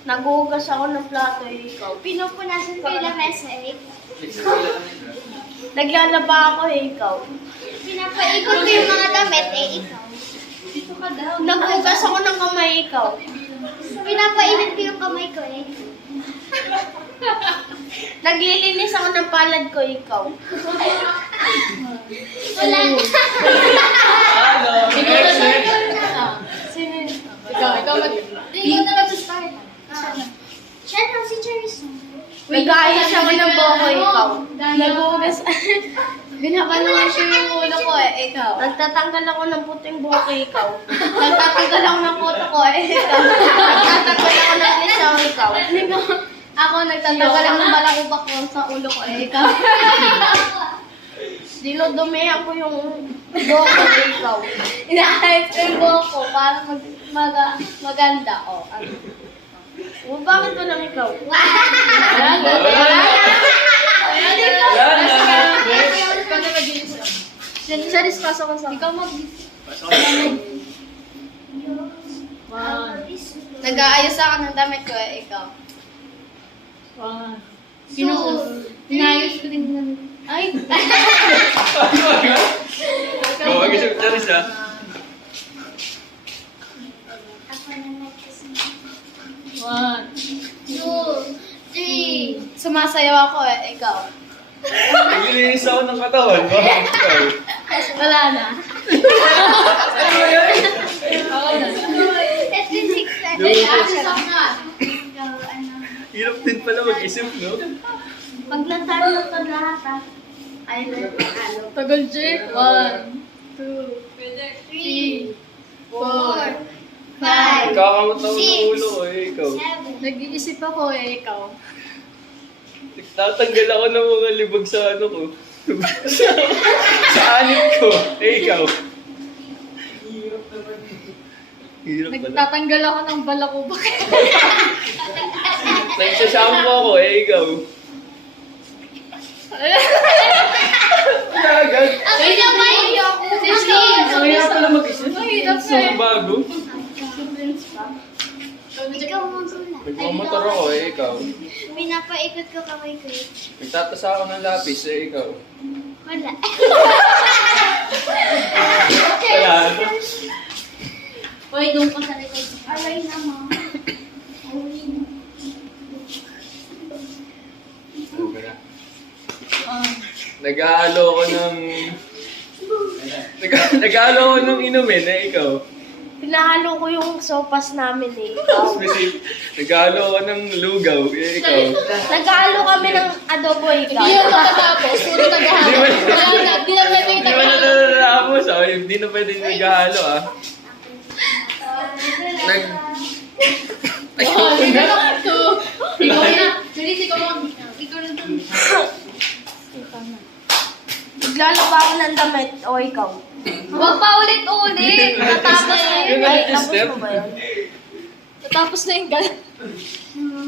Nagugas ako ng plato, ikaw. Pinupunasan ko yung lamesa eh. Naglalaba ako, ikaw. Pinapaikot ko yung mga damit eh, ikaw. Nagugas ako ng kamay, ikaw. Pinapainit ko yung kamay ko eh. Naglilinis ako ng palad ko, ikaw. Wala. Sino yun? Ikaw mag... Ikaw na mag-start. Siya na, si Charis. Nag-aayos ako ng buhok, ikaw. Nagugas. Binabaluan ko yung ulo ko eh, ikaw. Nagtatanggal ako ng puting buhok, ikaw. Nagtatanggal ako ng puto ko eh, ikaw. Nagtatanggal ako ng lisaw, ikaw. Ako nagtatanggal ako ng balakubak ko sa ulo ko eh, ikaw. Dinudumihan ko yung buhok ko, ikaw. Inaayos ko yung buhok ko para maganda. O, ano? O, bakit walang ikaw? Ikaw na mag-inis. Charis, pasok ka sa... Ikaw mag... Nag-aayos ako ng damit ko eh, ikaw. Inayos ko din ng... Ay! Ikaw, mag-isip Charis ah. Ako na nagkasin. 1, 2, 3. Sumasayaw ako eh, ikaw. Naglilinis ako ng katawan. Bakit ikaw? Wala na. Ano ba yan? That's the six time. Ikaw, ano. Hirap din pala mag-isip, no? Paglantaran ng lahat, ah. Ay, ano. Tagal, Jake. 1, 2, 3, 4, 5. Kakamot ako ng ulo ko eh, ikaw. 7. Nag-iisip ako eh, ikaw. Tatanggal ako ng mga libag sa ano ko. Sa anit ko. Eh, ikaw. Hirap pala. Nagtatanggal ako ng balakubak. Nagsashampoo ako eh, ikaw. Wala agad. Ay, naman yung Mahirap pala mag-isip. Mahirap So, bago. Ikaw magula. Nagmamotor ako eh, ikaw. Pinapaikot ko kamay ko eh. Nagtatasa ako ng lapis eh, ikaw. Wala. Wala. Uy, doon pa sa likod. Alay naman. Nag-aalo ako ng... Nag-aalo ako ng inumin eh, ikaw. Pinahalo ko yung sopas namin, eh. Ikaw. Specific. Nag-aalo ako ng lugaw eh, ikaw. Nag-aalo kami ng adobo, ikaw. Hindi yan makatapos. Puro naghahalo. Wala na. Di na pwede yung Hindi mo na naghahalo. natatapos ah. Hindi na pwede nag-aalo ah. Nag... Hindi na ito. Ikaw na. Charis, ikaw na. Ikaw na ito. Maglalaba ako ng damit, o ikaw. Huwag pa ulit-ulit. Natapos na yun. Yun Ay, ang tapos step. mo ba yun? Natapos na yung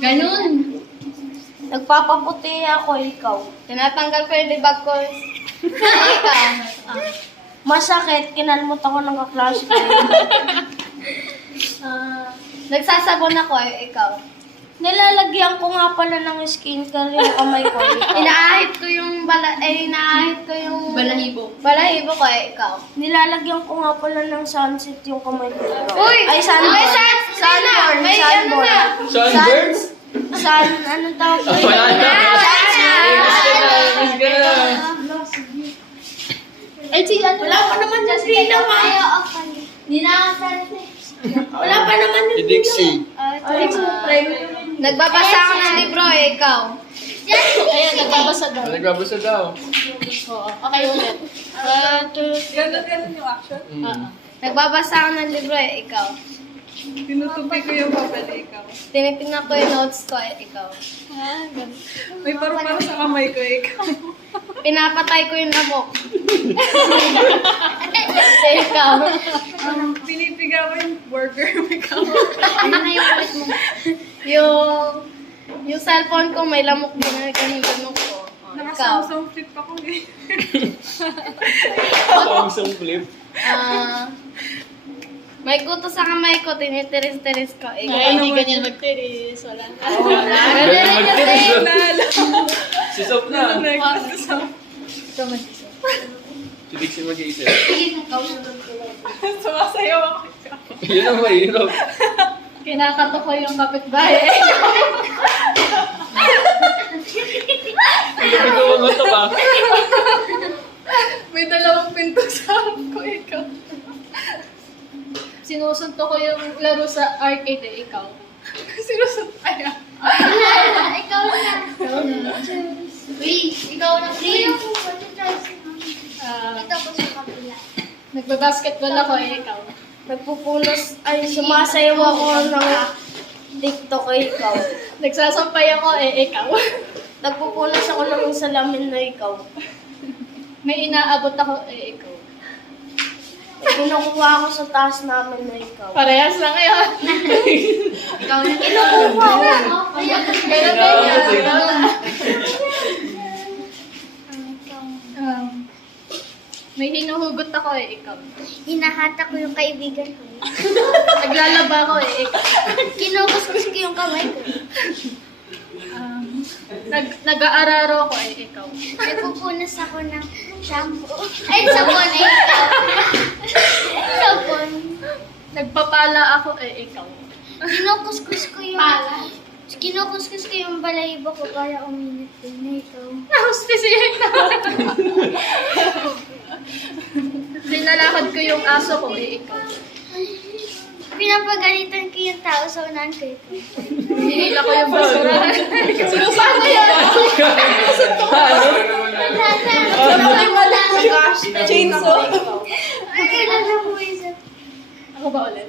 ganun. Nagpapaputi ako, ikaw. Tinatanggal ko yung libag ko. Ikaw. Masakit, kinalmot ako ng kaklase ko. Nagsasabon ako eh, ikaw. Nilalagyan ko nga pala ng skincare yung kamay ko. Inaahit ko yung inaahit ko yung balahibo ko eh, ikaw. Nilalagyan ko nga pala ng sunset yung kamay ko. Uy! Ay, sunburn. May Sunburn. may ano Sunburn. na. Sunburn? Anong tawag ko? Wala na. Miss ka na. Miss ka na. Ay, si ano? Wala pa naman yung freedom, ah. Ayaw ako. Hindi na ako salita. Wala pa naman yung Si Dixie. Ay, Nagbabasa ako ng libro eh, ikaw. Ayun, nagbabasa daw. Nagbabasa daw. Oo, okay ulit. Ganun yung action. Nagbabasa ako ng libro eh, ikaw. Tinutupi ko yung papel, ikaw. Tinitingnan ko yung notes ko eh, ikaw. May paru-paro sa kamay ko, ikaw. Pinapatay ko yung lamok. Eh, ikaw. Pinipigaw yung burger, ikaw. Ano na yung ulit mo? Yung cellphone ko may lamok din na ganun ko. Oh, ikaw. Nakasamsung flip ako eh. Samsung flip. May kuto sa kamay ko, tinitiris-tiris ko. Ikaw. Ay, hindi ganyan magtiris. wala. Galing mag-tiris, no? Nalo. Si Sof na. Ikaw mag-isa. Si Dixie mag-iisip. Sumasayaw ako. Yun ang mahirap. Kinakato ko yung kapitbahay. Ano ito mga ito ka? May dalawang pinto sa ko, ikaw. Sinusunto ko yung laro sa arcade eh, ikaw. Sinusantaya. Ikaw na. Wait, ikaw na. Please. Ito ko sa kabila. Nagbabasketball ako eh, ikaw. Nagpupunas, ay sumasayaw ako ng TikTok ay ikaw. Nagsasampay ako eh, ikaw. Nagpupunas ako ng salamin na ikaw. May inaabot ako eh, ikaw. Kinukuha ako sa taas namin na ikaw. Parehas lang yun. Ikaw na. Kinukuha ko. Ganun din yan. May hinuhugot ako eh, ikaw. Hinahata ko yung kaibigan ko. Naglalaba ako eh, ikaw. Kinukuskus ko yung kamay ko. Nag-aararo ako eh, ikaw. Nagpupunas ako ng shampoo. Ay, sabon eh, ikaw. Sabon. Nagpapala ako eh, ikaw. Kinukuskus ko yung... Kinukuskus ko yung balahibo ko para uminit din na ikaw. Na-hospiciate na. Nilalakad ko yung aso ko eh, ikaw. Pinapagalitan ko yung tao sa unahan ko ito. Hinila ko yung basura. Sinusama yan. Chainsaw. Ay, kailan na po isa. Ako ba ulit?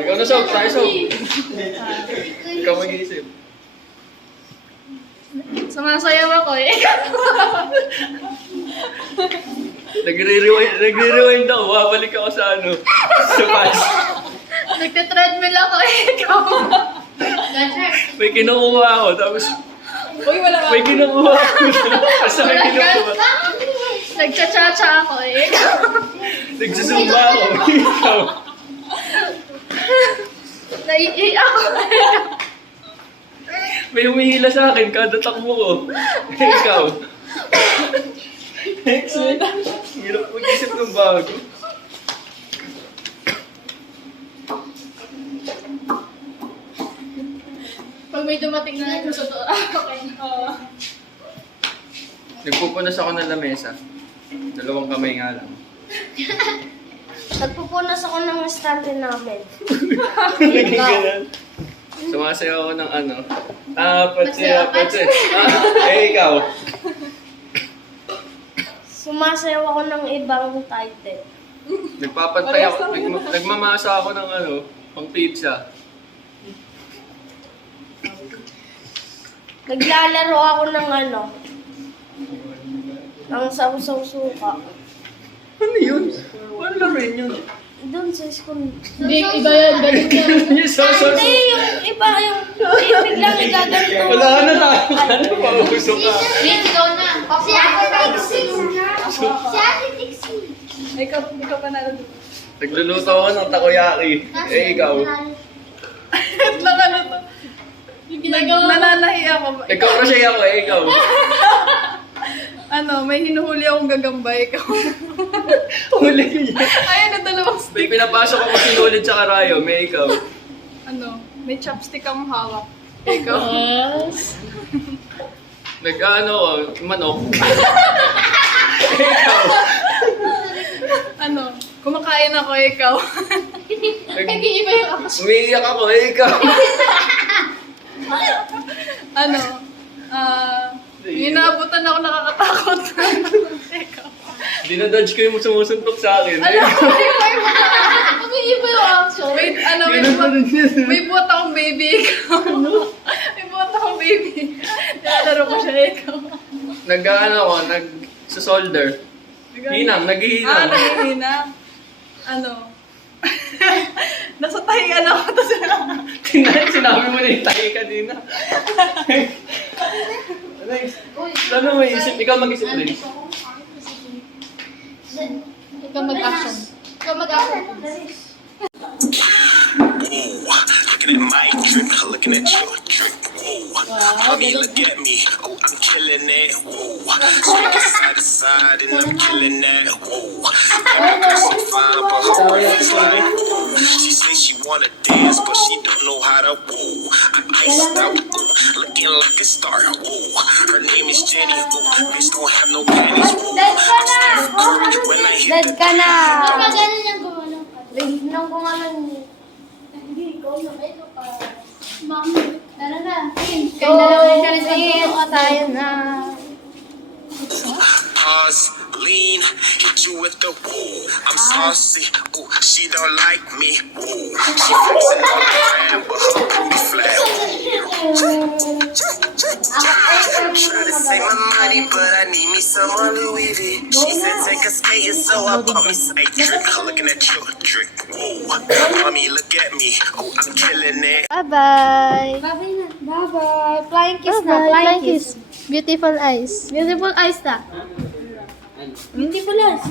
Ikaw na, Sof. Tayo, Sof. Ikaw mag-iisip. Sumasayaw ako eh. Nagre-rewind ako. Babalik ako sa ano. Sa past. Nagte-treadmill ako eh, ikaw. May kinukuha ako. Tapos Uy, wala ka. may kinukuha ako. Basta may kinukuha. Nagcha-cha-cha ako eh. Nagsusumba ako. Ikaw. Naiiyak ako eh. May humihila sa akin kada takbo ko. Ikaw. Excellent. Hirap mag-isip ng bago. Pag may dumating na nagsusuto okay. Nagpupunas ako ng lamesa. 2 kamay nga lang. Nagpupunas ako ng estante namin. Naging ganun. Sumasayaw ako ng ano. Patsi. Ikaw. Sumasayaw ako ng ibang title. Nagpapantay ako. Nagmamasa ako ng ano, pang pizza. Naglalaro ako ng ano, ng sausaw suka. Ano yun? Ano laruin yun? Doon sa school. Hindi, iba yan. Galing yan. Yung sausaw Hindi, yung iba, yung biglang igaganto. Wala ka na tayo. Ano pa? Uso ka. ikaw na. Si Ate Tixie. Si Ate Tixie. Ikaw pa na. Nagluluto ako ng takoyaki. Ikaw. Nakaluto. Yung ginagawa mo. Nananahi ako. Nagkakrochet ako. Ikaw. Ano, may hinuhuli akong gagamba, ikaw. Huli ko yan. Ayan na dalawang May stick. pinapasok ako sinulid sa karayo. May ikaw. Ano, may chopstick akong hawak. Ikaw. Yes. Nag-ano ko, manok. Ikaw. Ano, kumakain ako, ikaw. Nag-iiba yung action. Umiiyak ako. Ikaw. Ano, inaabutan ako nakakatakot. Ikaw. Dinadodge ko yung sumusuntok sa akin. Alam ko, Nag-iiba yung action. wait, ano, may buhat akong baby, ikaw. May buhat akong baby. Nilalaro ko siya, ikaw. Nag-ano ako, nag-solder. Hinang, naghihinang. Nangihina. Ano? Nasa tahian ako. Sinabi mo na yung tayo kanina. Ano may isip? Ikaw mag-isip rin. Ikaw mag-action. Ikaw mag-action. at my drip, looking at your drip. Whoa, mommy, look at me. Oh, I'm killing it. Whoa, swinging side to side and I'm killing that. Whoa, that girl so fine, but her boyfriend's like, whoa. She say she wanna dance, but she don't know how to. Whoa, I'm iced out. Whoa, looking like a star. Whoa, her name is Jenny. Whoa, bitch don't have no panties. Whoa, I'm Steph Curry when I hit Dead the. ka na. Ganun lang gumanon ka. Nang kung ano niya. Hindi, ikaw na kayo pa. Ma'am, tara na. Kaya na lang yung challenge ko tayo na. Pause, lean, hit you with the woo. I'm saucy, ooh, she don't like me, woo. She flexing on the gram, but her booty flat. Try to save my money, but I need me some on Louis V. She said take a skater, so I bought me some drip. Looking at your drip, woo. Mommy, look at me, oh, I'm killing it. Bye-bye. Babay na. Bye-bye. Flying kiss na. Flying kiss. Beautiful eyes. Beautiful eyes ta. Beautiful eyes.